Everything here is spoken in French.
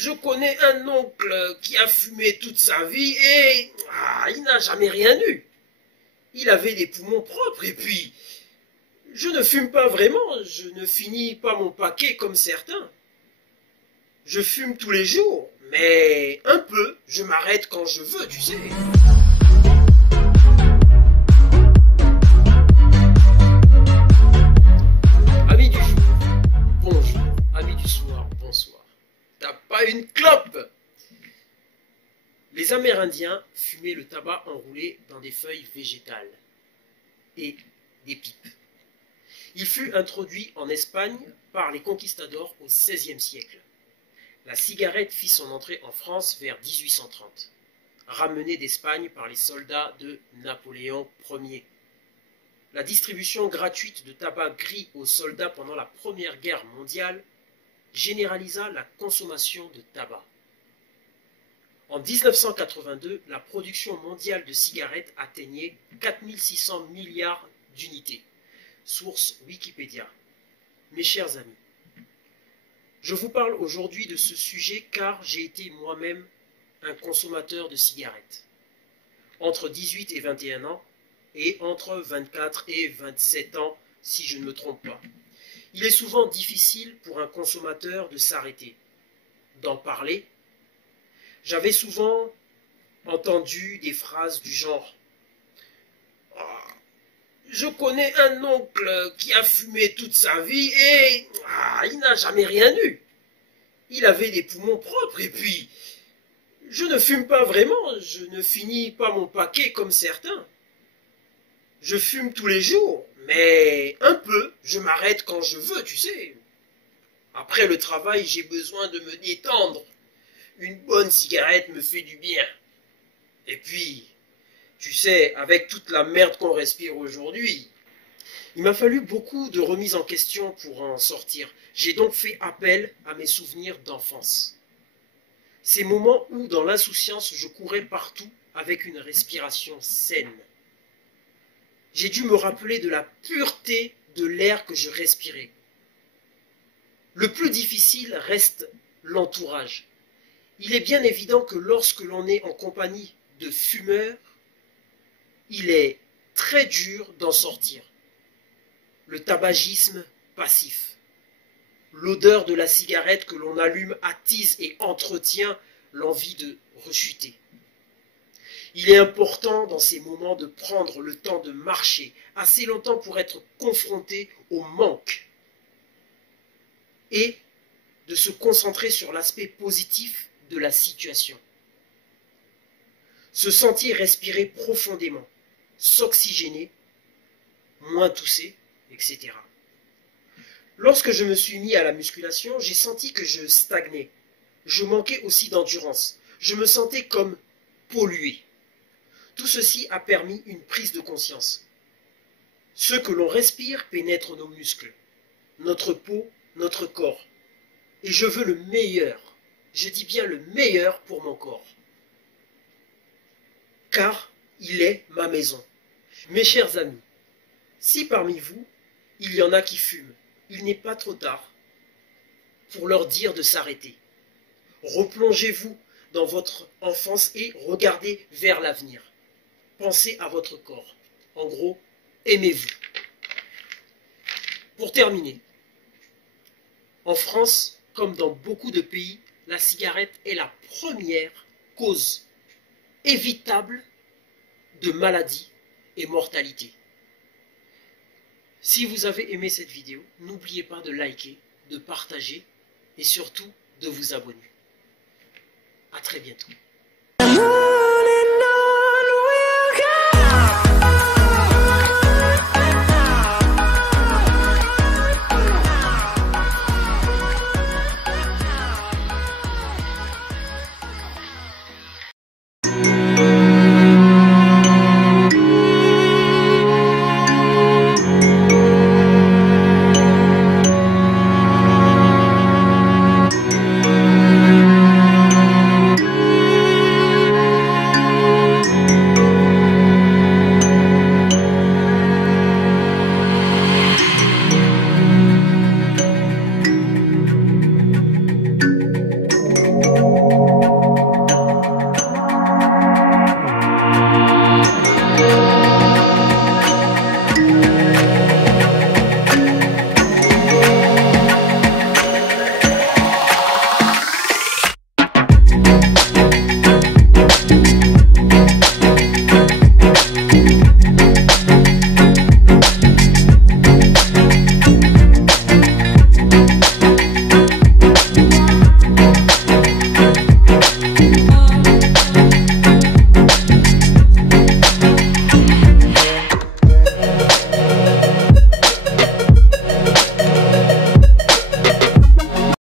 Je connais un oncle qui a fumé toute sa vie et il n'a jamais rien eu. Il avait des poumons propres et puis je ne fume pas vraiment, je ne finis pas mon paquet comme certains. Je fume tous les jours, mais un peu, je m'arrête quand je veux, tu sais. Amis du jour, bonjour. Amis du soir, bonsoir. T'as pas une clope? Les Amérindiens fumaient le tabac enroulé dans des feuilles végétales et des pipes. Il fut introduit en Espagne par les conquistadors au XVIe siècle. La cigarette fit son entrée en France vers 1830, ramenée d'Espagne par les soldats de Napoléon Ier. La distribution gratuite de tabac gris aux soldats pendant la Première Guerre mondiale généralisa la consommation de tabac. En 1982, la production mondiale de cigarettes atteignait 4600 milliards d'unités. Source Wikipédia. Mes chers amis, je vous parle aujourd'hui de ce sujet car j'ai été moi-même un consommateur de cigarettes. Entre 18 et 21 ans et entre 24 et 27 ans si je ne me trompe pas. Il est souvent difficile pour un consommateur de s'arrêter, d'en parler. J'avais souvent entendu des phrases du genre « Je connais un oncle qui a fumé toute sa vie et il n'a jamais rien eu. Il avait des poumons propres et puis je ne fume pas vraiment, je ne finis pas mon paquet comme certains. Je fume tous les jours, mais un peu, je m'arrête quand je veux, tu sais. Après le travail, j'ai besoin de me détendre. Une bonne cigarette me fait du bien. Et puis, tu sais, avec toute la merde qu'on respire aujourd'hui, il m'a fallu beaucoup de remises en question pour en sortir. J'ai donc fait appel à mes souvenirs d'enfance. Ces moments où, dans l'insouciance, je courais partout avec une respiration saine. J'ai dû me rappeler de la pureté de l'air que je respirais. Le plus difficile reste l'entourage. Il est bien évident que lorsque l'on est en compagnie de fumeurs, il est très dur d'en sortir. Le tabagisme passif. L'odeur de la cigarette que l'on allume attise et entretient l'envie de rechuter. Il est important dans ces moments de prendre le temps de marcher assez longtemps pour être confronté au manque et de se concentrer sur l'aspect positif de la situation. Se sentir respirer profondément, s'oxygéner, moins tousser, etc. Lorsque je me suis mis à la musculation, j'ai senti que je stagnais. Je manquais aussi d'endurance. Je me sentais comme pollué. Tout ceci a permis une prise de conscience. Ce que l'on respire pénètre nos muscles, notre peau, notre corps. Et je veux le meilleur. Je dis bien le meilleur pour mon corps. Car il est ma maison. Mes chers amis, si parmi vous, il y en a qui fument, il n'est pas trop tard pour leur dire de s'arrêter. Replongez-vous dans votre enfance et regardez vers l'avenir. Pensez à votre corps. En gros, aimez-vous. Pour terminer, en France, comme dans beaucoup de pays, la cigarette est la première cause évitable de maladie et mortalité. Si vous avez aimé cette vidéo, n'oubliez pas de liker, de partager et surtout de vous abonner. À très bientôt.